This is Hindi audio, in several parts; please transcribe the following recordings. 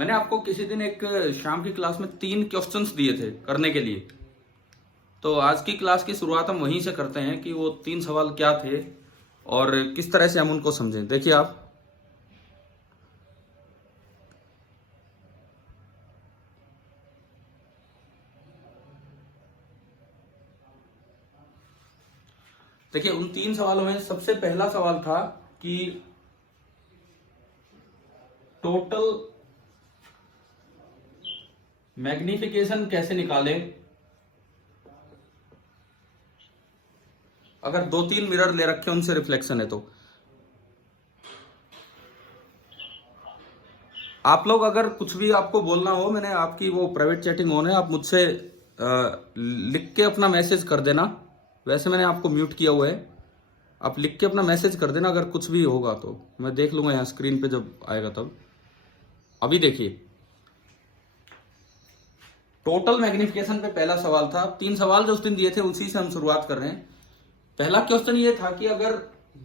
मैंने आपको किसी दिन एक शाम की क्लास में 3 क्वेश्चंस दिए थे करने के लिए। तो आज की क्लास की शुरुआत हम वहीं से करते हैं कि वो 3 सवाल क्या थे और किस तरह से हम उनको समझें। देखिए आप, देखिए उन 3 सवालों में सबसे पहला सवाल था कि टोटल मैग्निफिकेशन कैसे निकालें अगर 2-3 मिरर ले रखे उनसे रिफ्लेक्शन है। तो आप लोग अगर कुछ भी आपको बोलना हो, मैंने आपकी वो प्राइवेट चैटिंग ऑन है, आप मुझसे लिख के अपना मैसेज कर देना। वैसे मैंने आपको म्यूट किया हुआ है, आप लिख के अपना मैसेज कर देना। अगर कुछ भी होगा तो मैं देख लूंगा यहाँ स्क्रीन पे जब आएगा तब। अभी देखिए, टोटल मैग्निफिकेशन पे पहला सवाल था। 3 सवाल जो उस दिन दिए थे उसी से हम शुरुआत कर रहे हैं। पहला क्वेश्चन ये था कि अगर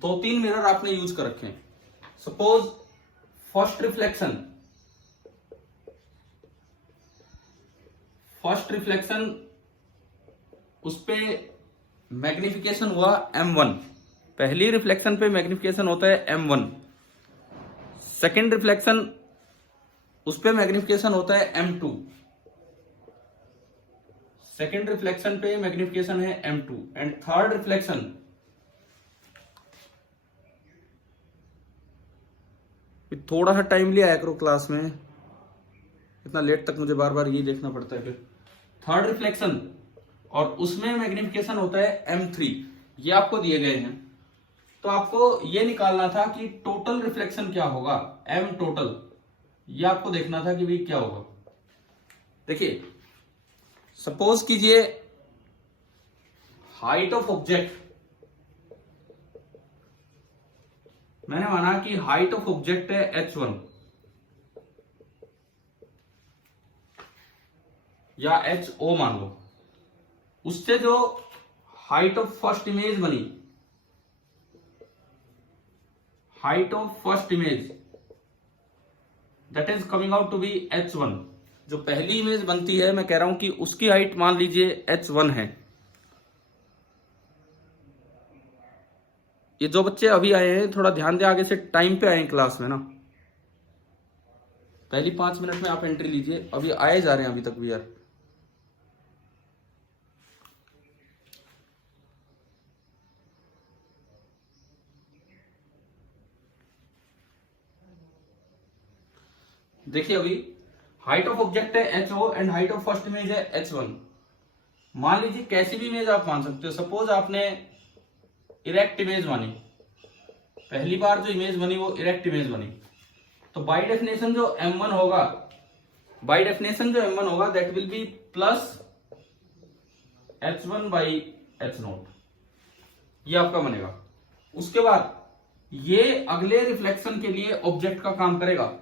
2-3 मिरर आपने यूज कर रखे हैं, सपोज फर्स्ट रिफ्लेक्शन उस पे मैग्निफिकेशन हुआ m1। पहली रिफ्लेक्शन पे मैग्निफिकेशन होता है m1। सेकेंड रिफ्लेक्शन उस पे मैग्निफिकेशन होता है m2। सेकेंड रिफ्लेक्शन पे मैग्निफिकेशन है m2 एंड थर्ड रिफ्लेक्शन थोड़ा सा टाइम लिया आया करो क्लास में, इतना लेट तक मुझे बार बार यही देखना पड़ता है। फिर थर्ड रिफ्लेक्शन और उसमें मैग्निफिकेशन होता है m3। ये आपको दिए गए हैं, तो आपको ये निकालना था कि टोटल रिफ्लेक्शन क्या होगा, m टोटल। ये आपको देखना था कि भाई क्या होगा। देखिए, सपोज कीजिए हाइट ऑफ ऑब्जेक्ट, मैंने माना कि हाइट ऑफ ऑब्जेक्ट है h1 या ho मान लो। उससे जो हाइट ऑफ फर्स्ट इमेज बनी, height of first image that is coming out to be h1। जो पहली इमेज बनती है, मैं कह रहा हूं कि उसकी हाइट मान लीजिए h1 है। ये जो बच्चे अभी आए हैं थोड़ा ध्यान दें, आगे से टाइम पे आए क्लास में ना। पहली 5 मिनट में आप एंट्री लीजिए, अभी आए जा रहे हैं अभी तक भी यार। देखिए, अभी हाइट ऑफ ऑब्जेक्ट है ho and height of first image है h1। मान लीजिए कैसी भी इमेज आप मान सकते हो। सपोज आपने इरेक्ट इमेज मानी, पहली बार जो इमेज बनी वो इरेक्ट इमेज बनी, तो बाय डेफिनेशन जो m1 होगा, that will B plus h1 by h0। ये आपका बनेगा। उसके बाद ये अगले रिफ्लेक्शन के लिए ऑब्जेक्ट का काम करेगा।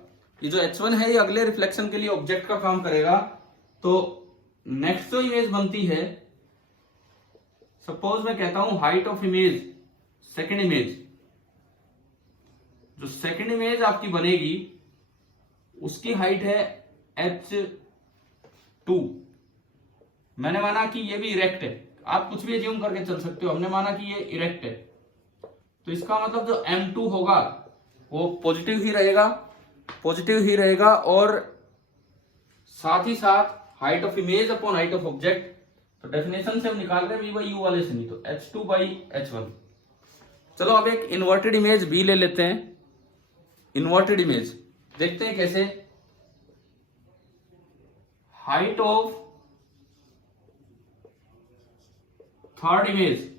ये जो h1 है ये अगले रिफ्लेक्शन के लिए ऑब्जेक्ट का काम करेगा। तो नेक्स्ट जो इमेज बनती है, सपोज मैं कहता हूं height of image, second image, जो सेकेंड इमेज आपकी बनेगी उसकी हाइट है h2। मैंने माना कि ये भी इरेक्ट है, आप कुछ भी एज्यूम करके चल सकते हो। हमने माना कि ये इरेक्ट है, तो इसका मतलब जो m2 होगा वो पॉजिटिव ही रहेगा और साथ ही साथ height of image upon height of object. तो डेफिनेशन से हम निकाल रहे हैं v बाई u वाले से, नहीं तो h2 बाई h1। चलो अब एक इन्वर्टेड इमेज भी ले लेते हैं। इन्वर्टेड इमेज देखते हैं कैसे। हाइट ऑफ थर्ड इमेज,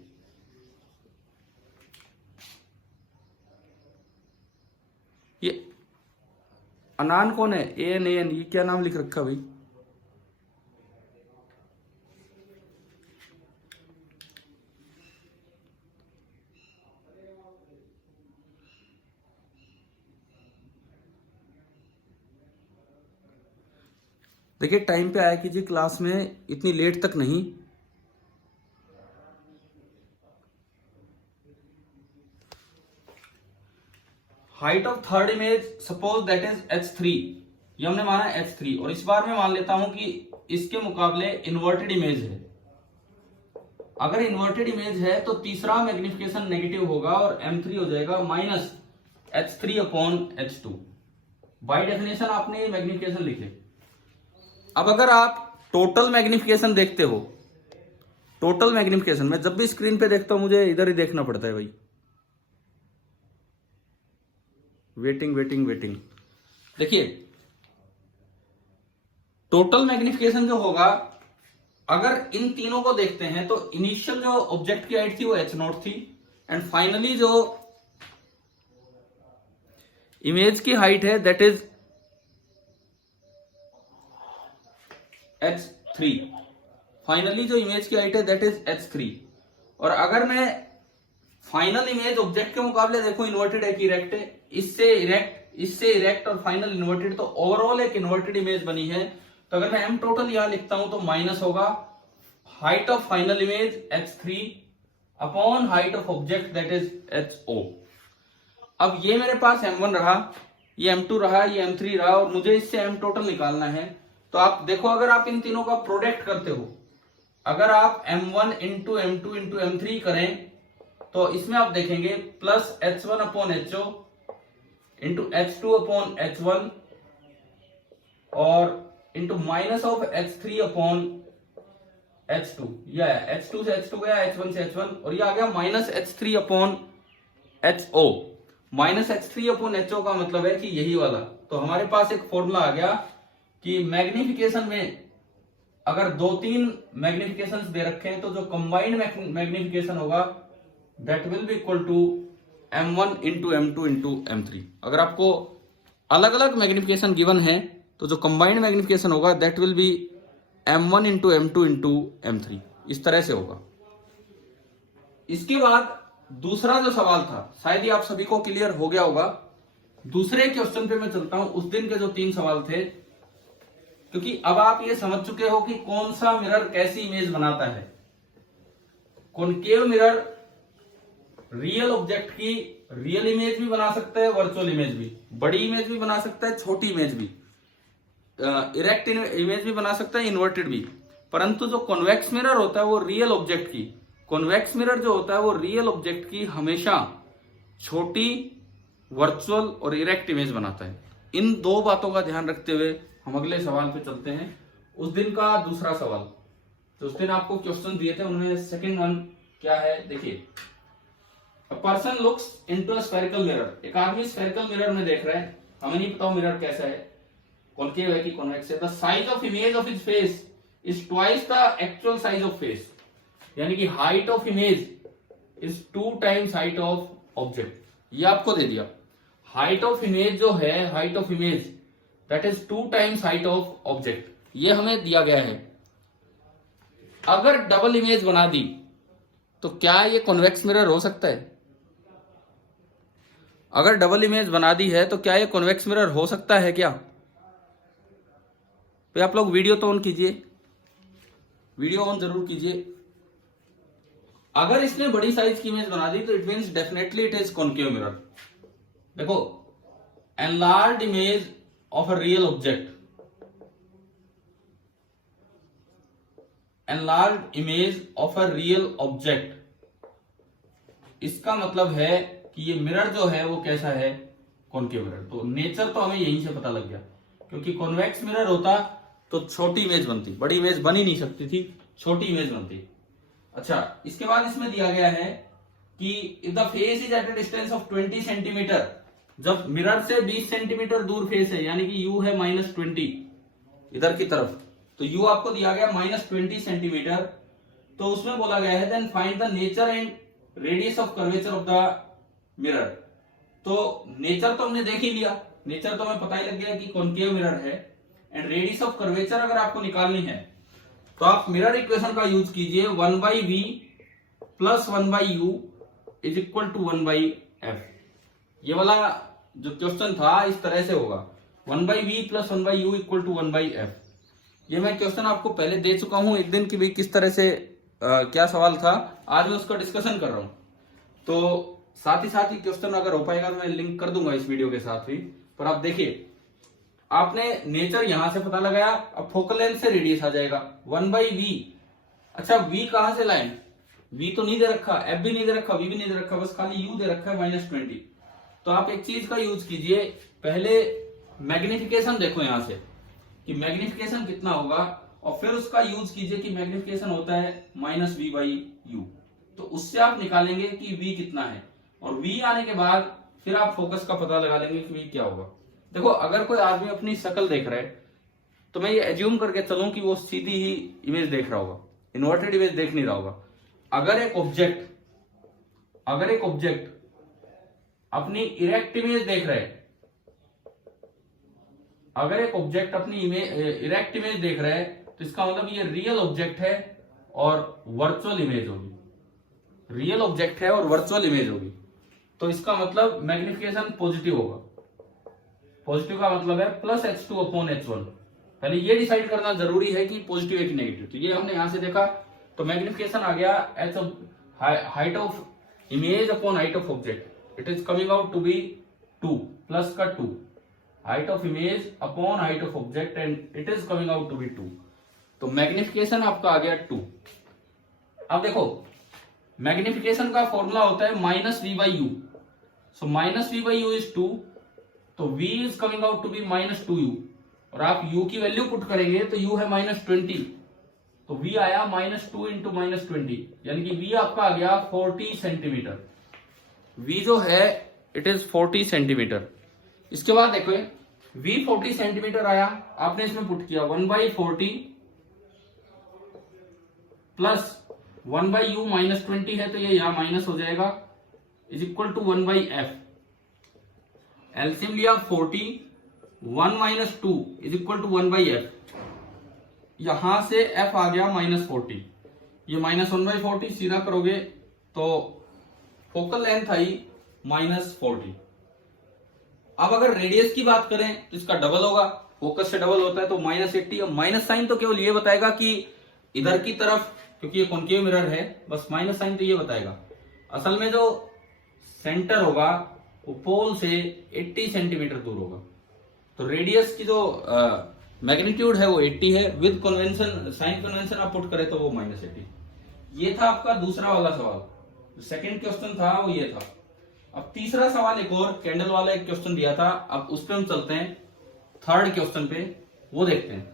ये अनान कौन है, AN ये क्या नाम लिख रखा भाई। देखिए टाइम पे आया कीजिए क्लास में, इतनी लेट तक नहीं। Height of third image suppose that is h3। ये हमने माना H3, और इस बार मैं मान लेता हूं कि इसके मुकाबले इन्वर्टेड इमेज है। अगर इन्वर्टेड इमेज है तो तीसरा मैग्निफिकेशन नेगेटिव होगा और M3 हो जाएगा माइनस H3/H2। बाय डेफिनेशन आपने ये मैग्निफिकेशन लिखे। अब अगर आप टोटल मैग्निफिकेशन देखते हो, टोटल मैग्निफिकेशन में जब भी स्क्रीन पे देखता हूं मुझे इधर ही देखना पड़ता है भाई, वेटिंग वेटिंग वेटिंग। देखिए टोटल मैग्निफिकेशन जो होगा, अगर इन तीनों को देखते हैं तो इनिशियल जो ऑब्जेक्ट की हाइट थी वो H0 थी, एंड फाइनली जो इमेज की हाइट है दैट इज H3। फाइनली जो इमेज की हाइट है दैट इज H3। और अगर मैं फाइनल इमेज ऑब्जेक्ट के मुकाबले देखो, इन्वर्टेड है कि इरेक्ट है, इससे इरेक्ट और फाइनल इन्वर्टेड, तो ओवरऑल एक इन्वर्टेड इमेज बनी है। तो अगर मैं M टोटल यहां लिखता हूं तो माइनस होगा height of final image H3 upon height of object that is HO। अब ये मेरे पास M1 रहा, ये M2 रहा, ये M3 रहा, और मुझे इससे M टोटल निकालना है। तो आप देखो अगर आप इन तीनों का प्रोडक्ट करते हो, अगर आप M1 into M2 into M3 करें तो इसमें आप देखेंगे प्लस H1/HO इंटू H2/H1 और इंटू माइनस ऑफ H3/H2। यह H2 से H2 गया, H1 से H1, और ये आ गया माइनस H3/HO। माइनस H3/HO का मतलब है कि यही वाला। तो हमारे पास एक फॉर्मूला आ गया कि मैग्निफिकेशन में अगर 2-3 मैग्निफिकेशन दे रखे हैं तो जो कंबाइंड मैग्निफिकेशन होगा that will be equal to M1 into M2 into M3। अगर आपको अलग अलग मैग्निफिकेशन गिवन है तो जो कंबाइंड मैग्निफिकेशन होगा that will B M1 into M2 into M3। इस तरह से होगा। इसके बाद दूसरा जो सवाल था, शायद ही आप सभी को क्लियर हो गया होगा। दूसरे क्वेश्चन पे मैं चलता हूं। उस दिन के जो 3 सवाल थे, क्योंकि अब आप ये समझ चुके हो कि कौन सा मिरर कैसी इमेज बनाता है। कॉनकेव मिरर रियल ऑब्जेक्ट की रियल इमेज भी बना सकता है, वर्चुअल इमेज भी, बड़ी इमेज भी बना सकता है, छोटी इमेज भी, इरेक्ट इमेज भी बना सकता है, इन्वर्टेड भी। परंतु जो कॉन्वेक्स मिरर होता है वो रियल ऑब्जेक्ट की, कॉन्वेक्स मिरर जो होता है वो रियल ऑब्जेक्ट की हमेशा छोटी, वर्चुअल और इरेक्ट इमेज बनाता है। इन 2 बातों का ध्यान रखते हुए हम अगले सवाल पे चलते हैं। उस दिन का दूसरा सवाल, तो उस दिन आपको क्वेश्चन दिए थे, उनमें सेकंड वन क्या है देखिए। A person looks into a spherical mirror। एक आदमी स्फेरिकल मिरर में देख रहा है, हमें नहीं पता मिरर कैसा है, कॉनकेव है कि कॉन्वेक्स है। The size of image of his face is twice the actual size of face। यानी कि height of image is 2 times height of object. ये आपको दे दिया। हाइट ऑफ इमेज जो है, height of image that is 2 times height of object, ये हमें दिया गया है। अगर डबल इमेज बना दी तो क्या ये कॉन्वेक्स मिरर हो सकता है? अगर डबल इमेज बना दी है तो क्या ये कॉन्वेक्स मिरर हो सकता है क्या? तो आप लोग वीडियो तो ऑन कीजिए, वीडियो ऑन जरूर कीजिए। अगर इसने बड़ी साइज की इमेज बना दी तो it means definitely it is concave mirror. देखो, enlarged image of a real object, enlarged image of a real object, इसका मतलब है कि ये मिरर जो है वो कैसा है, कॉनकेव मिरर। तो नेचर तो हमें यहीं से पता लग गया, क्योंकि कॉन्वेक्स मिरर होता तो छोटी इमेज बनती, बड़ी इमेज बन ही नहीं सकती थी, छोटी इमेज बनती। अच्छा, इसके बाद इसमें दिया गया है कि if the face is at a distance of 20 centimetre, जब मिरर से 20 सेंटीमीटर दूर फेस है, यानी कि u है -20 इधर की तरफ, तो u आपको दिया गया -20 सेंटीमीटर, तो उसमें बोला गया है then find the nature and radius of curvature of the mirror. तो नेचर तो हमने देख ही लिया, नेचर तो हमें पता ही लग गया कि कॉनकेव मिरर है, एंड रेडियस ऑफ कर्वेचर अगर आपको निकालनी है तो आप मिरर इक्वेशन का यूज कीजिए, 1/v plus 1/u is equal to 1/f। ये वाला जो क्वेश्चन था इस तरह से होगा, 1/v plus 1/u equal to 1/f। ये मैं क्वेश्चन आपको पहले दे चुका हूं एक दिन की भी, किस तरह से क्या सवाल था, आज मैं उसका डिस्कशन कर रहा हूं। तो साथ ही क्वेश्चन अगर हो पाएगा तो मैं लिंक कर दूंगा इस वीडियो के साथ भी। पर आप देखिए, आपने नेचर यहां से पता लगाया, अब फोकल लेंथ से रेडियस आ जाएगा 1/v। अच्छा v कहां से लाए, v तो नहीं दे रखा, f भी नहीं दे रखा, v भी नहीं दे रखा, बस खाली u दे रखा है -20। तो आप एक चीज का यूज कीजिए, पहले मैग्निफिकेशन देखो यहां से कि मैग्निफिकेशन कितना होगा, और फिर उसका यूज कीजिए कि मैग्निफिकेशन होता है -v/u। तो उससे आप निकालेंगे कि v कितना है, और v आने के बाद फिर आप फोकस का पता लगा लेंगे कि v क्या होगा। देखो अगर कोई आदमी अपनी शक्ल देख रहा है तो मैं ये एज्यूम करके चलूं कि वो सीधी ही इमेज देख रहा होगा, इन्वर्टेड इमेज देख नहीं रहा होगा। अगर एक ऑब्जेक्ट अपनी इरेक्ट इमेज देख रहा है, अगर एक ऑब्जेक्ट अपनी इरेक्ट इमेज देख रहा है तो इसका मतलब ये रियल ऑब्जेक्ट है और वर्चुअल इमेज होगी, रियल ऑब्जेक्ट है और वर्चुअल इमेज होगी। तो इसका मतलब मैग्निफिकेशन पॉजिटिव होगा। पॉजिटिव का मतलब है +h2/h1। पहले ये डिसाइड करना जरूरी है कि पॉजिटिव है कि नेगेटिव। तो ये हमने यहां से देखा, तो मैग्निफिकेशन आ गया height of image upon height of object, it is coming out to be 2 plus का 2, height of image upon height of object and it is coming out to be 2। तो मैग्निफिकेशन आपका आ गया 2। अब देखो मैग्निफिकेशन का फॉर्मूला होता है -v/u। सो -v/u इज 2, तो v is coming out to be -2u, और आप u की वैल्यू पुट करेंगे तो u है -20, तो v आया -2 इंटू -20, यानी कि v आपका आ गया 40 सेंटीमीटर। v जो है इट इज 40 सेंटीमीटर। इसके बाद देखो v 40 सेंटीमीटर आया, आपने इसमें पुट किया 1/40 प्लस 1/u -20 है तो ये यहां माइनस हो जाएगा, is equal to 1/f। LCM लिया 40, 1 - 2 इज इक्वल टू 1/f। यहां से f आ गया -40, ये -1/40 सीधा करोगे तो फोकल लेंथ आई -40। अब अगर रेडियस की बात करें तो इसका डबल होगा, फोकस से डबल होता है तो -80। अब माइनस साइन तो केवल ये बताएगा कि इधर की तरफ, क्योंकि ये कॉन्केव मिरर है, बस माइनस साइन तो ये बताएगा। असल में जो सेंटर होगा वो पोल से 80 सेंटीमीटर दूर होगा। तो रेडियस की जो मैग्नीट्यूड है वो 80 है, विद कन्वेंशन साइन कन्वेंशन आप पुट करें तो वो -80। ये था आपका दूसरा वाला सवाल। सेकंड क्वेश्चन था वो ये था। अब तीसरा सवाल एक और कैंडल वाला एक क्वेश्चन दिया था, अब उस पर हम चलते हैं थर्ड क्वेश्चन पे, वो देखते हैं।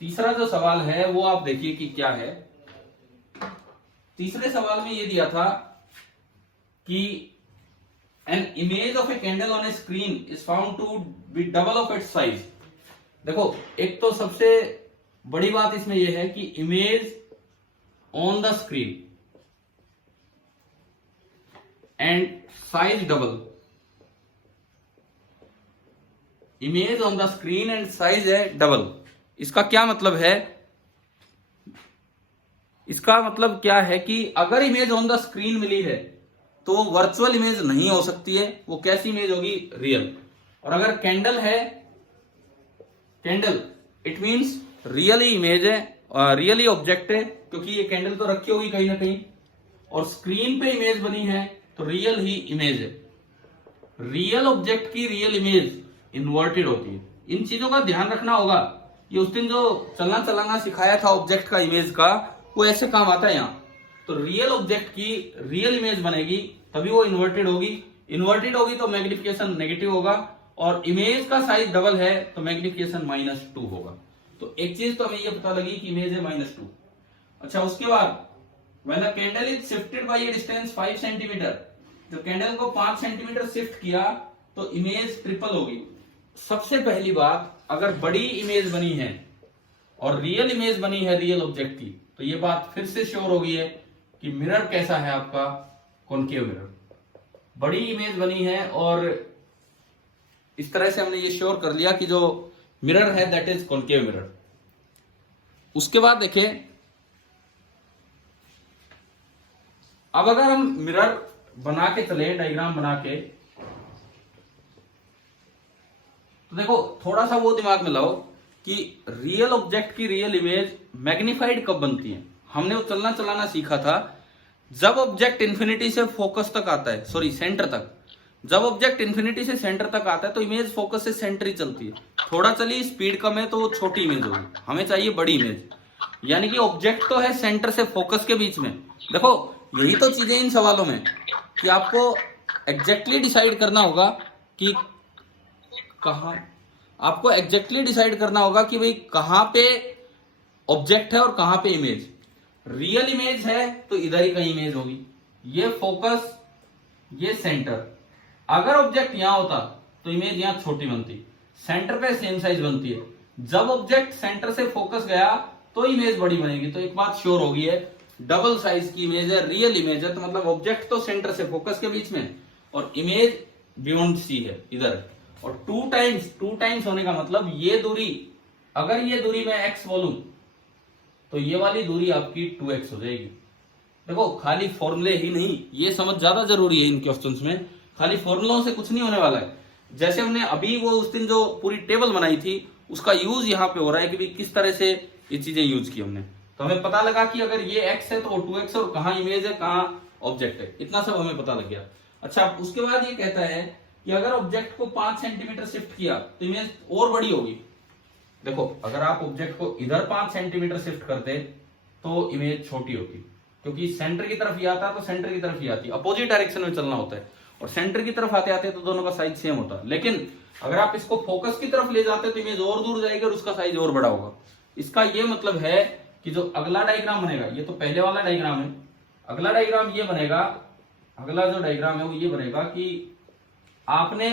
तीसरा जो सवाल है वो आप देखिए कि क्या है। तीसरे सवाल में ये दिया था कि an image of a candle on a screen is found to be double of its size. देखो एक तो सबसे बड़ी बात इसमें यह है कि image on the screen and size double, image on the screen and size है डबल। इसका क्या मतलब है, इसका मतलब क्या है कि अगर इमेज ऑन द स्क्रीन मिली है तो वर्चुअल इमेज नहीं हो सकती है, वो कैसी इमेज होगी, रियल। और अगर कैंडल है, candle it means really image है, रियली ऑब्जेक्ट है, क्योंकि ये कैंडल तो रखी होगी कहीं ना कहीं, और स्क्रीन पे इमेज बनी है तो रियल ही इमेज है। रियल ऑब्जेक्ट की रियल इमेज इन्वर्टेड होती है। इन चीजों का ध्यान रखना होगा। ये उस दिन जो चलना चलाना सिखाया था ऑब्जेक्ट का इमेज का, वो ऐसे काम आता है यहाँ। तो रियल ऑब्जेक्ट की रियल इमेज बनेगी तभी वो इन्वर्टेड होगी। इन्वर्टेड होगी तो मैग्निफिकेशन नेगेटिव होगा, और इमेज का साइज डबल है तो मैग्निफिकेशन -2 होगा। तो एक चीज तो हमें ये पता लगी कि इमेज है -2। अच्छा उसके बाद when the candle is shifted by a distance 5 centimetre, जब कैंडल को 5 सेंटीमीटर शिफ्ट किया तो इमेज ट्रिपल होगी। सबसे पहली बात, अगर बड़ी इमेज बनी है और रियल इमेज बनी है रियल ऑब्जेक्ट की, तो ये बात फिर से श्योर हो गई है कि मिरर कैसा है आपका, कॉन्केव मिरर। बड़ी इमेज बनी है और इस तरह से हमने ये श्योर कर लिया कि जो मिरर है दैट इज कॉन्केव मिरर। उसके बाद देखिए, अब अगर हम मिरर बना के चले, डायग्राम बना के, तो देखो थोड़ा सा वो दिमाग में लाओ कि रियल ऑब्जेक्ट की रियल इमेज मैग्नीफाइड कब बनती है। हमने वो चलना चलाना सीखा था जब ऑब्जेक्ट इन्फिनिटी से फोकस तक आता है, सॉरी सेंटर तक, जब ऑब्जेक्ट इन्फिनिटी से सेंटर तक आता है तो इमेज फोकस से सेंटर ही चलती है। थोड़ा चली, स्पीड कम है तो वो छोटी इमेज होगी, हमें चाहिए बड़ी इमेज। यानी कि ऑब्जेक्ट तो है सेंटर से फोकस के बीच में। देखो यही तो चीजें इन सवालों में कि आपको एग्जैक्टली डिसाइड करना होगा कि कहां, आपको एग्जैक्टली डिसाइड करना होगा कि भाई कहां पे ऑब्जेक्ट है और कहां पे इमेज। रियल इमेज है तो इधर ही कहीं इमेज होगी, ये फोकस, ये सेंटर। अगर ऑब्जेक्ट यहां होता तो इमेज यहां छोटी बनती, सेंटर पे सेम साइज बनती है। जब ऑब्जेक्ट सेंटर से फोकस गया तो इमेज बड़ी बनेगी। तो एक बात श्योर होगी है, डबल साइज की इमेज है, रियल इमेज है, तो मतलब ऑब्जेक्ट तो सेंटर से फोकस के बीच में और इमेज बियॉन्ड सी है इधर। और टू टाइम्स होने का मतलब ये दूरी, अगर ये दूरी मैं x बोलूं तो ये वाली दूरी आपकी 2x हो जाएगी। देखो खाली फॉर्मूले ही नहीं, ये समझ ज्यादा जरूरी है इन क्वेश्चंस में, खाली फॉर्मूलों से कुछ नहीं होने वाला है। जैसे हमने अभी वो उस दिन जो पूरी टेबल बनाई थी उसका यूज यहाँ पे हो रहा है कि भाई किस तरह से ये चीजें यूज की हमने। तो हमें पता लगा कि अगर ये x है तो वो 2x है और कहाँ इमेज है कहाँ ऑब्जेक्ट है, इतना सब हमें पता लग गया। अच्छा उसके बाद ये कहता है कि अगर ऑब्जेक्ट को 5 सेंटीमीटर शिफ्ट किया तो इमेज और बड़ी होगी। देखो अगर आप ऑब्जेक्ट को इधर 5 सेंटीमीटर शिफ्ट करते तो इमेज छोटी होती, क्योंकि सेंटर की तरफ ही आता तो सेंटर की तरफ ही आती, अपोजिट डायरेक्शन में चलना होता है और सेंटर की तरफ आते आते तो दोनों का साइज सेम होता है। लेकिन अगर आप इसको फोकस की तरफ ले जाते तो इमेज और दूर जाएगी और उसका साइज और बड़ा होगा। इसका ये मतलब है कि जो अगला डायग्राम बनेगा, ये तो पहले वाला डायग्राम है, अगला डायग्राम ये बनेगा, अगला जो डायग्राम है वो ये बनेगा कि आपने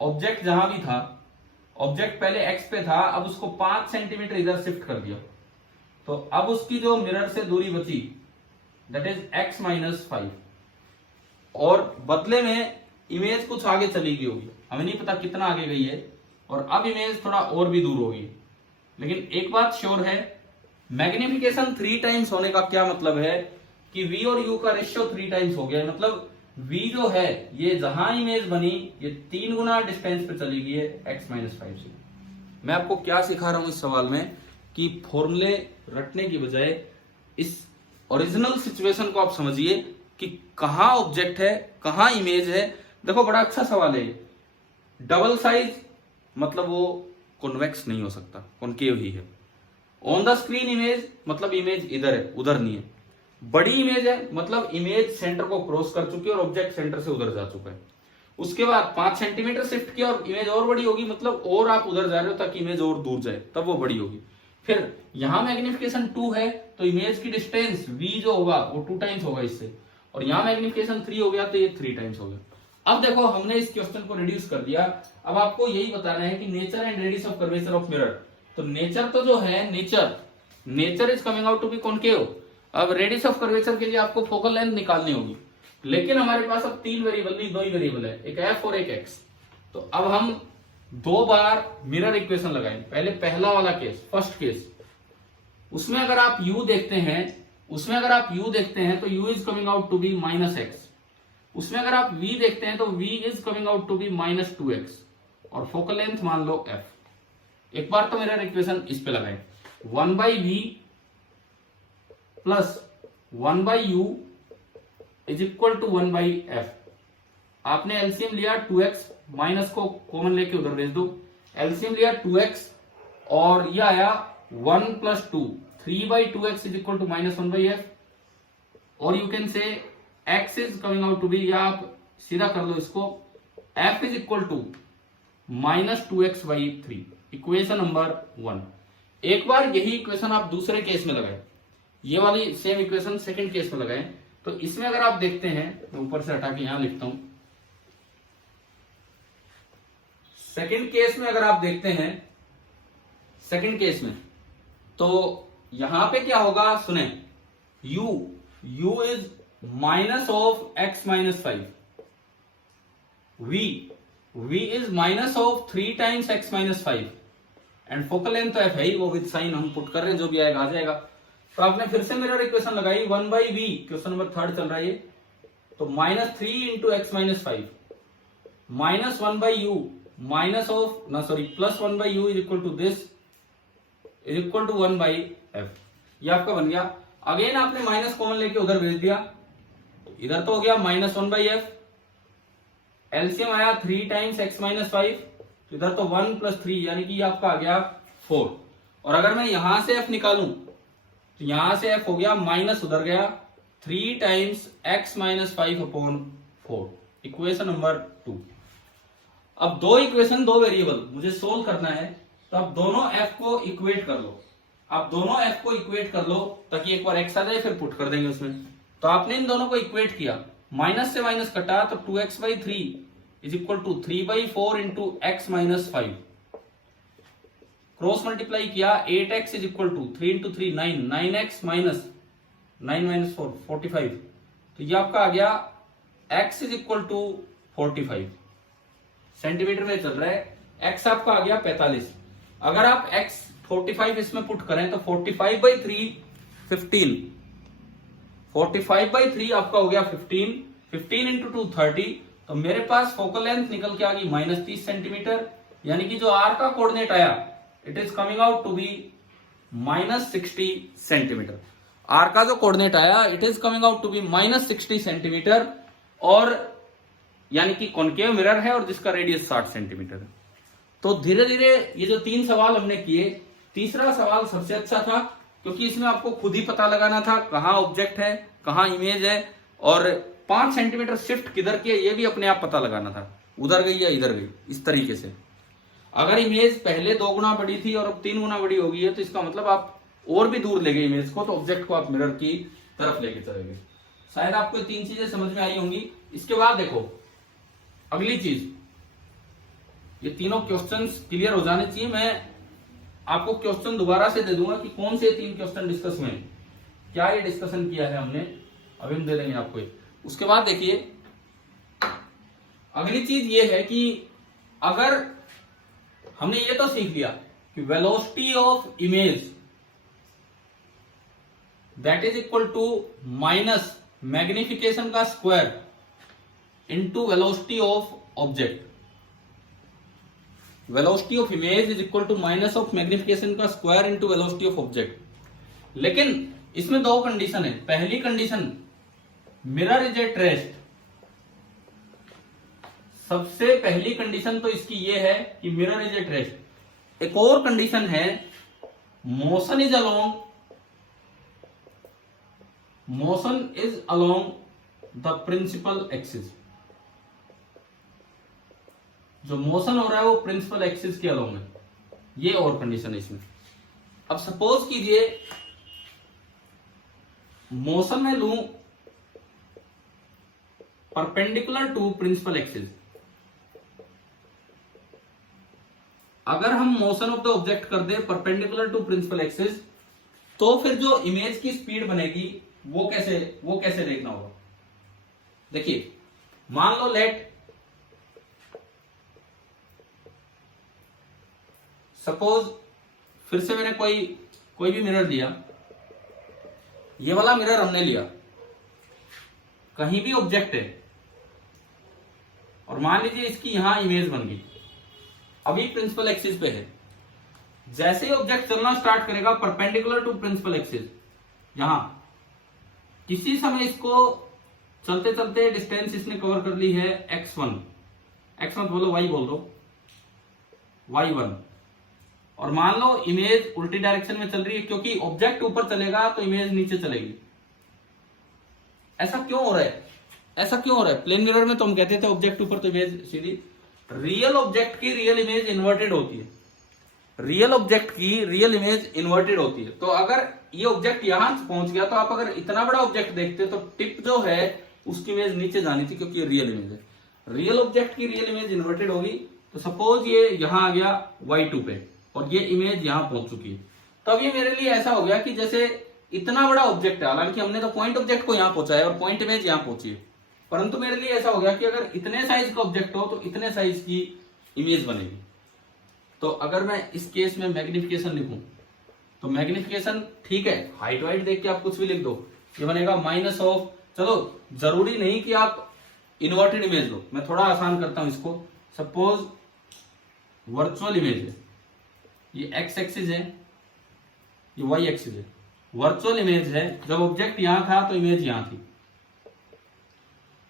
ऑब्जेक्ट जहां भी था, ऑब्जेक्ट पहले x पे था, अब उसको 5 सेंटीमीटर इधर शिफ्ट कर दिया, तो अब उसकी जो मिरर से दूरी बची दैट इज x माइनस 5, और बदले में इमेज कुछ आगे चली गई होगी, हमें नहीं पता कितना आगे गई है, और अब इमेज थोड़ा और भी दूर होगी। लेकिन एक बात श्योर है, मैग्निफिकेशन 3 टाइम्स होने का क्या मतलब है कि v और u का रेशियो 3 टाइम्स हो गया, मतलब v जो है ये जहां इमेज बनी ये 3 गुना डिस्टेंस पे चली गई है x माइनस 5 से। मैं आपको क्या सिखा रहा हूं इस सवाल में कि फॉर्मूले रटने की बजाय इस ओरिजिनल सिचुएशन को आप समझिए कि कहां ऑब्जेक्ट है कहां इमेज है। देखो बड़ा अच्छा सवाल है, डबल साइज मतलब वो कॉन्वेक्स नहीं हो सकता, कॉनकेव ही है। ऑन द स्क्रीन इमेज मतलब इमेज इधर है उधर नहीं है। बड़ी इमेज है मतलब इमेज सेंटर को क्रॉस कर चुकी है और ऑब्जेक्ट सेंटर से उधर जा चुका है। उसके बाद 5 सेंटीमीटर शिफ्ट किया और इमेज और बड़ी होगी, मतलब और आप उधर जा रहे हो ताकि इमेज और दूर जाए, तब वो बड़ी होगी। फिर यहां मैग्निफिकेशन 2 है तो इमेज की डिस्टेंस v जो होगा वो 2 टाइम्स होगा इससे, और यहां मैग्निफिकेशन 3 हो गया तो ये 3 टाइम्स हो गया। अब देखो हमने इस क्वेश्चन को रिड्यूस कर दिया। अब आपको यही बताना है कि nature and radius of curvature of mirror. तो नेचर तो जो है nature is coming out to be concave. अब रेडियस ऑफ कर्वेचर के लिए आपको फोकल लेंथ निकालनी होगी, लेकिन हमारे पास अब 3 वेरिएबल नहीं 2 ही वेरिएबल है, एक f और एक x। तो अब हम 2 बार मिरर इक्वेशन लगाएंगे। पहले पहला वाला केस, फर्स्ट केस, उसमें अगर आप u देखते हैं तो u is coming out to be minus x. उसमें अगर आप v देखते हैं तो v is coming out to be minus 2x, और फोकल लेंथ मान लो f। एक बार तो मिरर इक्वेशन इस पे लगाएं, 1/v plus 1/u is equal to 1/f। आपने एलसीएम लिया 2x, माइनस को कॉमन लेके उधर भेज दो, एलसीएम लिया 2x और ये आया 1 plus 2, 3/2x is equal to minus 1/f। और you can say x is coming out to be, या आप सीधा कर दो इसको, f is equal to minus 2x/3, equation number 1। एक बार यही इक्वेशन आप दूसरे केस में लगाए, ये वाली सेम इक्वेशन सेकंड केस में लगाए, तो इसमें अगर आप देखते हैं, मैं ऊपर से हटा के यहां लिखता हूं, सेकंड केस में अगर आप देखते हैं, सेकंड केस में तो यहां पे क्या होगा सुने, u is minus of x minus 5, v is minus of 3 times x minus 5, and focal length तो f है ही, वो विद साइन हम पुट कर रहे हैं, जो भी आएगा आ जाएगा। तो आपने फिर से मिरर इक्वेशन लगाई, 1/v, क्वेश्चन नंबर 3 चल रहा है ये, तो minus 3 into x minus 5 minus 1/u minus of plus 1/u is equal to this is equal to 1/f। ये आपका बन गया। अगेन आपने माइनस कॉमन लेके उधर भेज दिया, इधर तो हो गया -1/f, एलसीएम आया 3 टाइम्स x माइनस 5, तो इधर तो 1 + 3 यानी कि आपका आ गया 4। और अगर मैं यहां से f निकालूं तो यहां से f हो गया माइनस उधर गया 3 times x minus 5/4, equation number 2। अब दो इक्वेशन, दो वेरिएबल मुझे सोल्व करना है, तो आप दोनों f को इक्वेट कर लो, आप दोनों f को इक्वेट कर लो ताकि एक बार x आ जाए फिर पुट कर देंगे उसमें। तो आपने इन दोनों को इक्वेट किया, माइनस से माइनस कटा तो 2x/3 is equal to 3/4 into x minus 5, cross multiply किया 8x is equal to 3 into 3 9, 9x minus 9 minus 4 45, तो ये आपका आ गया x is equal to 45 centimetre में चल रहा है, x आपका आ गया 45। अगर आप x 45 इसमें पुट करें तो 45/3 15, 45/3 आपका हो गया 15, 15 इंटू 2 30, तो मेरे पास फोकल लेंथ निकल के आ गई -30 सेंटीमीटर, यानी कि जो r का कोऑर्डिनेट आया it is coming out to be -60 centimetre. r का जो कोऑर्डिनेट आया it is coming out to be -60 centimetre, और यानी कि कॉनकेव मिरर है और जिसका रेडियस 60 सेंटीमीटर है। तो धीरे धीरे ये जो 3 सवाल हमने किए, तीसरा सवाल सबसे अच्छा था क्योंकि इसमें आपको खुद ही पता लगाना था कहाँ ऑब्जेक्ट है, कहाँ इमेज है, और 5 सेंटीमीटर शिफ्ट किधर की है ये भी अपने आप पता लगाना था, उधर गई या इधर गई, इस तरीके से। अगर इमेज पहले 2 गुना बड़ी थी और अब 3 गुना बड़ी हो गई है तो इसका मतलब आप और भी दूर ले गए इमेज को, तो ऑब्जेक्ट को आप मिरर की तरफ लेके चले गए। शायद आपको 3 चीजें समझ में आई होंगी। इसके बाद देखो अगली चीज, ये तीनों क्वेश्चंस क्लियर हो जाने चाहिए। मैं आपको क्वेश्चन दोबारा से दे दूंगा कि कौन से 3 क्वेश्चन डिस्कस हुए, क्या ये डिस्कशन किया है हमने, अभी हम दे देंगे आपको। उसके बाद देखिए अगली चीज ये है कि अगर हमने ये तो सीख लिया कि velocity of image that is equal to minus magnification का square into velocity of object, velocity of image is equal to minus of magnification का square into velocity of object. लेकिन इसमें 2 कंडीशन है। पहली condition mirror is at rest, सबसे पहली कंडीशन तो इसकी ये है कि मिरर इज ए ट्रेस्ड। एक और कंडीशन है motion is along, motion is along the principal axis, जो मोशन हो रहा है वो प्रिंसिपल एक्सिस के अलोंग है, ये और कंडीशन है इसमें। अब सपोज कीजिए मोशन में लूं परपेंडिकुलर टू प्रिंसिपल एक्सिस, अगर हम मोशन ऑफ द ऑब्जेक्ट कर दे परपेंडिकुलर टू प्रिंसिपल एक्सिस, तो फिर जो इमेज की स्पीड बनेगी वो कैसे देखना होगा। देखिए मान लो लेट सपोज, फिर से मैंने कोई भी मिरर दिया, ये वाला मिरर हमने लिया, कहीं भी ऑब्जेक्ट है और मान लीजिए इसकी यहां इमेज बन गई, अभी प्रिंसिपल एक्सिस पे है। जैसे ही ऑब्जेक्ट चलना स्टार्ट करेगा परपेंडिकुलर टू प्रिंसिपल एक्सिस, यहां किसी समय इसको चलते चलते डिस्टेंस इसने कवर कर ली है x1 बोलो, y बोल दो, y1, और मान लो इमेज उल्टी डायरेक्शन में चल रही है क्योंकि ऑब्जेक्ट ऊपर चलेगा तो इमेज नीचे चलेगी। ऐसा क्यों हो रहा है, ऐसा क्यों हो रहा है? प्लेन मिरर में तो हम कहते थे ऑब्जेक्ट ऊपर तो इमेज सीधी, रियल ऑब्जेक्ट की रियल इमेज इन्वर्टेड होती है, रियल ऑब्जेक्ट की रियल इमेज इन्वर्टेड होती है। तो अगर ये ऑब्जेक्ट यहां पहुंच गया तो आप अगर इतना बड़ा ऑब्जेक्ट देखते तो टिप जो है उसकी इमेज नीचे जानी थी क्योंकि ये रियल इमेज है। रियल ऑब्जेक्ट की रियल इमेज इन्वर्टेड होगी, तो सपोज ये यहां आ गया y2 पे और ये इमेज यहां पहुंच चुकी है, तब ये मेरे लिए ऐसा हो गया कि जैसे इतना बड़ा ऑब्जेक्ट है, हालांकि हमने तो पॉइंट ऑब्जेक्ट को यहां पहुंचाया और पॉइंट इमेज यहां पहुंची है, परंतु मेरे लिए ऐसा हो गया कि अगर इतने साइज का ऑब्जेक्ट हो तो इतने साइज की इमेज बनेगी। तो अगर मैं इस केस में मैग्निफिकेशन लिखूं तो मैग्निफिकेशन ठीक है, हाइट वाइट देख के आप कुछ भी लिख दो, ये बनेगा माइनस ऑफ, चलो जरूरी नहीं कि आप इन्वर्टेड इमेज लो, मैं थोड़ा आसान करता हूं इसको। सपोज वर्चुअल इमेज है, ये एक्स एक्सिस है, ये वाई एक्सिस है, वर्चुअल इमेज है, जब ऑब्जेक्ट यहां था तो इमेज यहां थी,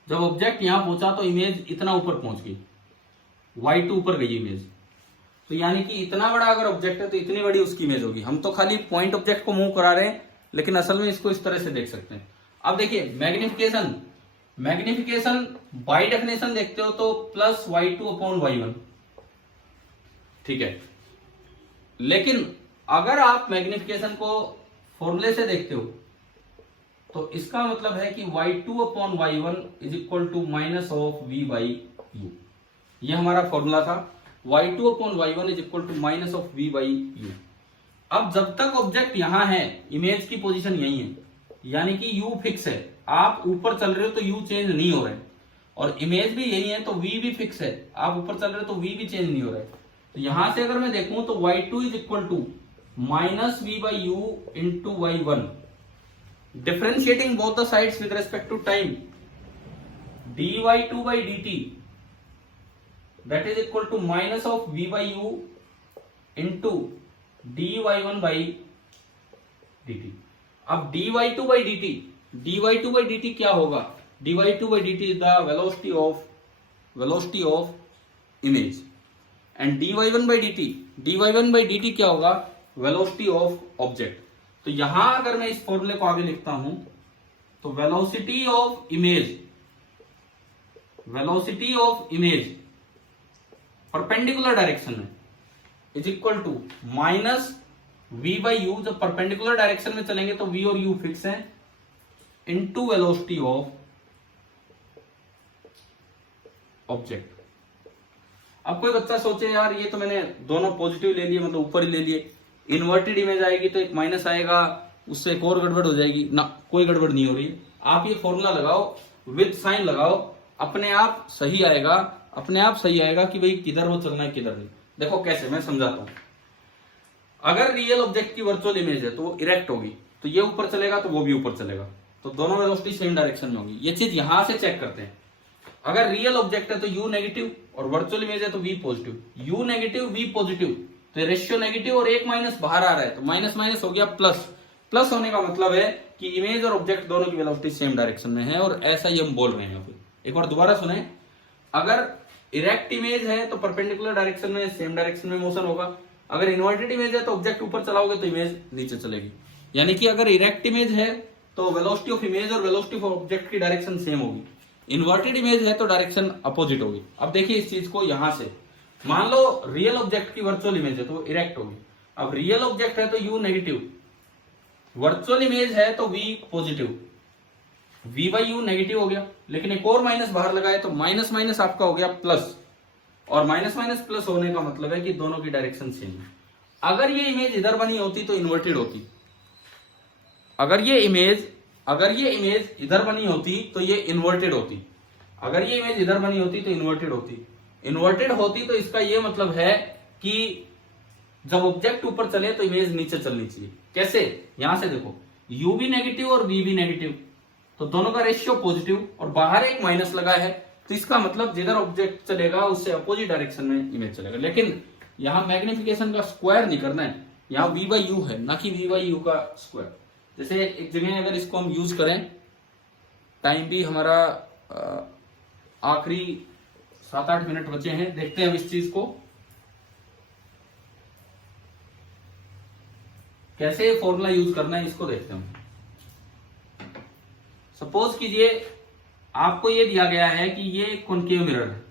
जब ऑब्जेक्ट यहां पहुंचा तो इमेज इतना ऊपर पहुंच गई, y2 ऊपर गई इमेज। तो यानी कि इतना बड़ा अगर ऑब्जेक्ट है तो इतनी बड़ी उसकी इमेज होगी। हम तो खाली पॉइंट ऑब्जेक्ट को मूव करा रहे हैं, लेकिन असल में इसको इस तरह से देख सकते हैं। अब देखिए मैग्निफिकेशन, मैग्निफिकेशन बाय डेफिनेशन देखते हो तो प्लस y2 अपॉन y1, ठीक है। लेकिन अगर आप मैग्निफिकेशन को फॉर्मूले से देखते हो तो इसका मतलब है कि y2 upon y1 is equal to minus of v by u. यह हमारा फॉर्मूला था, y2 upon y1 is equal to minus of v by u. अब जब तक ऑब्जेक्ट यहां है, इमेज की पोजीशन यही है, यानी कि u फिक्स है। आप ऊपर चल रहे हो तो u चेंज नहीं हो रहा है, और इमेज भी यही है तो v भी फिक्स है। आप ऊपर चल रहे हो तो v भी चेंज नहीं हो रहा है। तो यहां से अगर मैं देखूं तो y2 is equal to minus v by u into y1, differentiating both the sides with respect to time, dy2 by dt that is equal to minus of v by u into dy1 by dt। अब dy2 by dt, dy2 by dt क्या होगा? dy2 by dt is the velocity of image, and dy1 by dt, dy1 by dt क्या होगा? Velocity of object. तो यहां अगर मैं इस फॉर्मूले को आगे लिखता हूं तो velocity of image, velocity of image perpendicular direction में is equal to minus v by u, जब परपेंडिकुलर डायरेक्शन में चलेंगे तो v और u फिक्स है, इनटू वेलोसिटी ऑफ ऑब्जेक्ट। अब कोई बच्चा सोचे यार ये तो मैंने दोनों पॉजिटिव ले लिए, मतलब ऊपर ही ले लिए, इन्वर्टेड इमेज आएगी तो एक माइनस आएगा, उससे एक और गड़बड़ हो जाएगी ना। कोई गड़बड़ नहीं हो रही है। आप ये फॉर्मूला लगाओ, विद साइन लगाओ, अपने आप सही आएगा, अपने आप सही आएगा कि भाई किधर वो चलना है किधर नहीं। देखो कैसे, मैं समझाता हूं। अगर रियल ऑब्जेक्ट की वर्चुअल इमेज है तो वो इरेक्ट होगी, तो ये ऊपर चलेगा तो वो भी ऊपर चलेगा, तो दोनों वेलोसिटी सेम डायरेक्शन में होगी। ये चीज यहां से चेक करते हैं। अगर रियल ऑब्जेक्ट है तो u नेगेटिव और वर्चुअल इमेज है तो v positive, u negative v positive, तो रेशियो नेगेटिव और एक माइनस बाहर आ रहा है तो माइनस माइनस हो गया प्लस। प्लस होने का मतलब है कि इमेज और ऑब्जेक्ट दोनों की वेलोसिटी सेम डायरेक्शन में है, और ऐसा ही हम बोल रहे हैं। एक बार दोबारा सुने, अगर इरेक्ट इमेज है तो परपेंडिकुलर डायरेक्शन में सेम डायरेक्शन में मोशन होगा, अगर इन्वर्टेड इमेज है तो ऑब्जेक्ट ऊपर चलाओगे तो इमेज नीचे चलेगी। यानी कि अगर इरेक्ट इमेज है तो वेलोसिटी ऑफ इमेज और वेलोसिटी ऑफ ऑब्जेक्ट की डायरेक्शन सेम होगी, इन्वर्टेड इमेज है तो डायरेक्शन अपोजिट होगी। अब देखिए इस चीज को, यहां से मान लो रियल ऑब्जेक्ट की वर्चुअल इमेज है तो वो इरेक्ट होगी। अब रियल ऑब्जेक्ट है तो u नेगेटिव, वर्चुअल इमेज है तो v positive, v by you negative हो गया, लेकिन एक और माइनस बाहर लगाए तो माइनस माइनस आपका हो गया प्लस, और माइनस माइनस प्लस होने का मतलब है कि दोनों की डायरेक्शन सेम है। अगर ये इमेज इधर बनी होती तो इन्वर्टेड होती, अगर ये इमेज इधर बनी होती तो ये इन्वर्टेड होती, अगर ये इमेज इधर बनी होती तो इन्वर्टेड होती। इन्वर्टेड होती तो इसका ये मतलब है कि जब ऑब्जेक्ट ऊपर चले तो इमेज नीचे चलनी चाहिए। कैसे? यहां से देखो, u भी नेगेटिव और v भी नेगेटिव, तो दोनों का रेशियो पॉजिटिव और बाहर एक माइनस लगा है, तो इसका मतलब जिधर ऑब्जेक्ट चलेगा उससे अपोजिट डायरेक्शन में इमेज चलेगा। लेकिन यहां मैग्निफिकेशन का स्क्वायर नहीं करना है, यहां v बाई यू है ना कि v बाई यू का स्क्वायर। जैसे एक जगह अगर इसको हम यूज करें, टाइम भी हमारा आखिरी 7-8 मिनट बचे हैं, देखते हैं हम इस चीज को कैसे फॉर्मूला यूज करना है, इसको देखते हैं। सपोज कीजिए आपको ये दिया गया है कि ये कॉनकेव मिरर है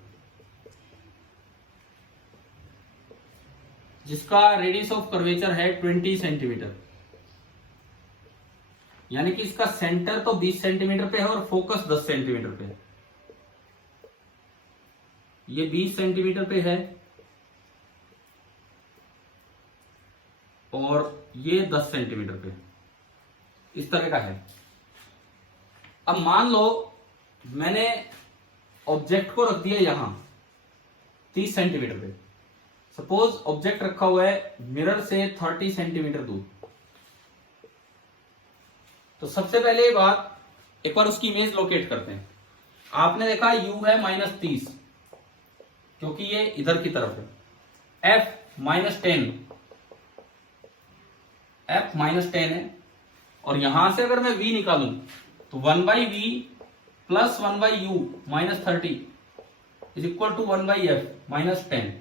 जिसका रेडियस ऑफ कर्वेचर है 20 सेंटीमीटर, यानी कि इसका सेंटर तो 20 सेंटीमीटर पे है और फोकस 10 सेंटीमीटर पे है। ये 20 सेंटीमीटर पे है और ये 10 सेंटीमीटर पे, इस तरह का है। अब मान लो मैंने ऑब्जेक्ट को रख दिया यहां 30 सेंटीमीटर पे। सपोज ऑब्जेक्ट रखा हुआ है मिरर से 30 सेंटीमीटर दूर। तो सबसे पहले ये बात, एक बार उसकी इमेज लोकेट करते हैं। आपने देखा u है -30 क्योंकि ये इधर की तरफ है, f -10 है, और यहां से अगर मैं v निकालूं तो 1/v plus 1/u minus 30 is equal to 1/f minus 10।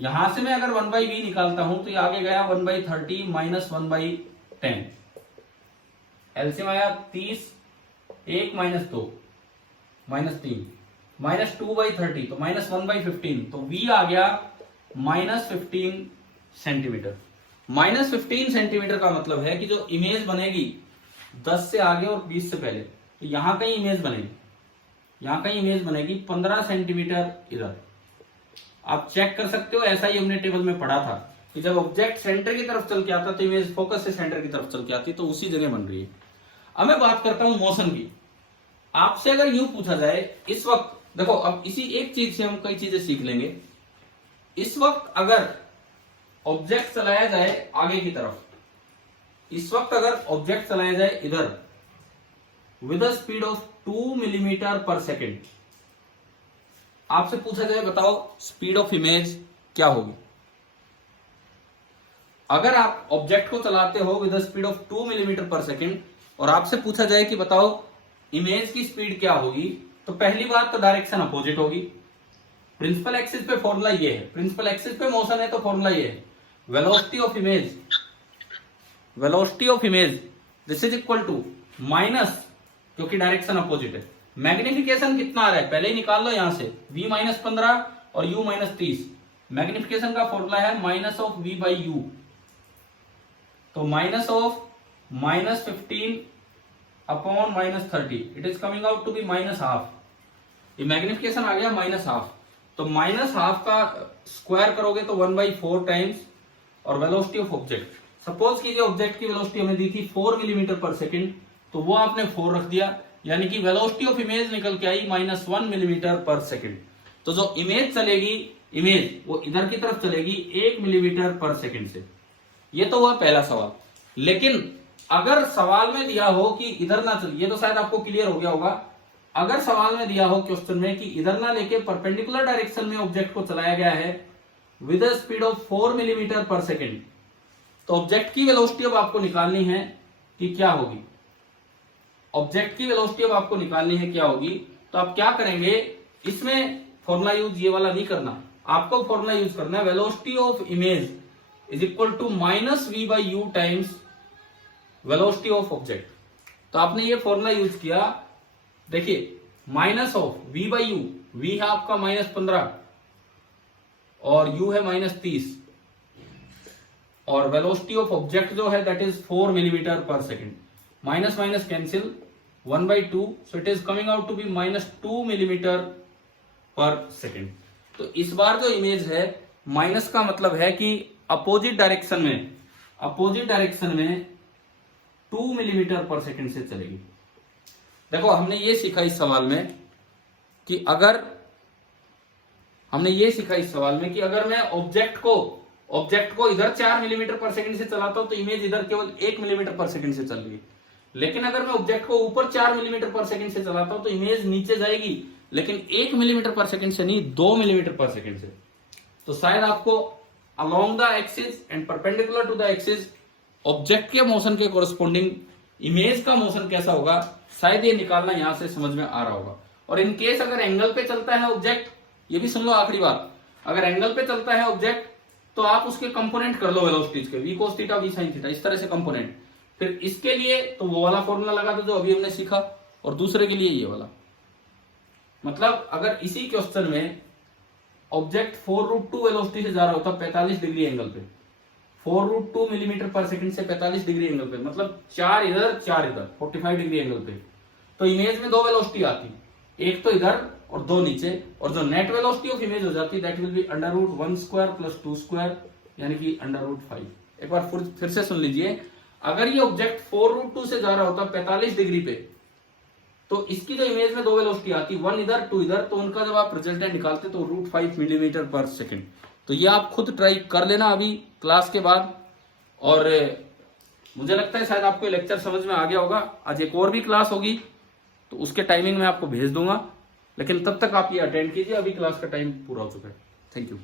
यहां से मैं अगर 1/v निकालता हूं तो ये आगे गया 1/30 माइनस 1/10। एलसीएम आया 30, 1 माइनस 2 माइनस 3 माइनस 2/30 तो माइनस 1/15। तो v आ गया माइनस 15 सेंटीमीटर। माइनस 15 सेंटीमीटर का मतलब है कि जो इमेज बनेगी 10 से आगे और 20 से पहले, तो यहां कहीं इमेज बनेगी, यहां कहीं इमेज बनेगी 15 सेंटीमीटर इधर। आप चेक कर सकते हो, ऐसा ही हमने टेबल में पढ़ा था कि जब ऑब्जेक्ट सेंटर की तरफ चल के आता तो इमेज फोकस से सेंटर की तरफ चल के आती, तो उसी जगह बन रही है। अब मैं बात करता हूं मोशन की। आपसे अगर यूं पूछा जाए इस वक्त, देखो अब इसी एक चीज से हम कई चीजें सीख लेंगे। इस वक्त अगर ऑब्जेक्ट चलाया जाए आगे की तरफ, इस वक्त अगर ऑब्जेक्ट चलाया जाए इधर with a speed of 2 millimetre per second, आपसे पूछा जाए बताओ स्पीड ऑफ इमेज क्या होगी। अगर आप ऑब्जेक्ट को चलाते हो with a speed of 2 millimetre per second और आपसे पूछा जाए कि बताओ इमेज की स्पीड क्या होगी, तो पहली बात तो डायरेक्शन अपोजिट होगी। प्रिंसिपल एक्सिस पे फॉर्मूला ये है, प्रिंसिपल एक्सिस पे मोशन है तो फॉर्मूला ये है, velocity of image this is equal to minus, क्योंकि डायरेक्शन अपोजिट है, मैग्निफिकेशन कितना आ रहा है पहले ही निकाल लो यहां से, v माइनस 15 और u माइनस 30। मैग्निफिकेशन का फॉर्मूला है minus of v by u, तो minus of minus 15 upon minus 30, it is coming out to be minus half. ये मैग्निफिकेशन आ गया माइनस हाफ, तो माइनस हाफ का स्क्वायर करोगे तो 1/4 टाइम्स, और वेलोसिटी ऑफ ऑब्जेक्ट, सपोज कीजिए ऑब्जेक्ट की वेलोसिटी हमें दी थी 4 मिलीमीटर पर सेकेंड, तो वो आपने 4 रख दिया, यानी कि वेलोसिटी ऑफ इमेज निकल के आई -1 मिलीमीटर पर सेकेंड। तो जो इमेज चलेगी, इमेज वो इधर की तरफ चलेगी 1 मिलीमीटर पर सेकेंड से। ये तो हुआ पहला सवाल। लेकिन अगर सवाल में दिया हो कि इधर ना चलिए, तो शायद आपको क्लियर हो गया होगा। अगर सवाल में दिया हो क्वेश्चन में कि इधर ना लेके परपेंडिकुलर डायरेक्शन में ऑब्जेक्ट को चलाया गया है with a speed of 4 millimetre per second, तो ऑब्जेक्ट की वेलोसिटी अब आपको निकालनी है कि क्या होगी। ऑब्जेक्ट की वेलोसिटी अब आपको निकालनी है क्या होगी, तो आप क्या करेंगे, इसमें फॉर्मूला यूज ये वाला नहीं करना, आपको फॉर्मूला यूज करना है velocity of image is equal to minus v by u times velocity of object. तो आपने ये फॉर्मूला यूज किया, देखिए minus of v by u, v है आपका -15 और u है -30, और वेलोसिटी ऑफ ऑब्जेक्ट जो है that is 4 millimetre per second. Minus minus cancel, 1/2, so it is coming out to be -2 millimetre per second. तो इस बार जो इमेज है, माइनस का मतलब है कि अपोजिट डायरेक्शन में 2 मिलीमीटर पर सेकेंड से चलेगी। देखो हमने ये सीखा इस सवाल में कि अगर मैं ऑब्जेक्ट को इधर 4 मिलीमीटर पर सेकंड से चलाता हूं तो इमेज इधर केवल 1 मिलीमीटर पर सेकंड से चल रही है। लेकिन अगर मैं ऑब्जेक्ट को ऊपर 4 मिलीमीटर पर सेकंड से चलाता हूं तो इमेज नीचे जाएगी, लेकिन 1 मिलीमीटर पर सेकंड से नहीं, 2 मिलीमीटर पर सेकंड से। तो शायद आपको along the axis and perpendicular to the axis ऑब्जेक्ट के मोशन के कोरस्पोंडिंग इमेज का मोशन कैसा होगा, शायद ये निकालना यहां से समझ में आ रहा होगा। और इन केस अगर एंगल पे चलता है ऑब्जेक्ट, ये भी सुन लो आखिरी बात, अगर एंगल पे चलता है ऑब्जेक्ट तो आप उसके कंपोनेंट कर लो वेलोसिटीज के, v cos theta v sin theta, इस तरह से कंपोनेंट। फिर इसके लिए तो वो वाला फॉर्मूला लगा दो जो अभी हमने सीखा, और दूसरे के लिए ये वाला। मतलब अगर इसी क्वेश्चन में ऑब्जेक्ट 4√2 वेलोसिटी से जा रहा होता 45 डिग्री एंगल पे, 4√2 मिलीमीटर पर सेकंड से 45 डिग्री एंगल पे, मतलब 4 इधर 45 डिग्री एंगल पे, तो इमेज में 2 वेलोसिटी आती, एक तो इधर और 2 नीचे, और जो नेट वेलोसिटी ऑफ इमेज हो जाती दैट विल बी √1² + 2² यानी कि √5। एक बार फिर से सुन लीजिए, अगर ये ऑब्जेक्ट 4√2 से जा रहा होता 45 डिग्री पे, तो इसकी जो इमेज में 2 वेलोसिटी आती, 1 इधर 2 इधर, तो उनका जब आप रिजल्टेंट निकालते तो √5 मिलीमीटर पर सेकेंड। तो ये आप खुद ट्राई कर लेना अभी क्लास के बाद, और मुझे लगता है शायद आपको लेक्चर समझ में आ गया होगा। आज एक और भी क्लास होगी तो उसके टाइमिंग में आपको भेज दूंगा, लेकिन तब तक आप ये अटेंड कीजिए, अभी क्लास का टाइम पूरा हो चुका है। Thank you.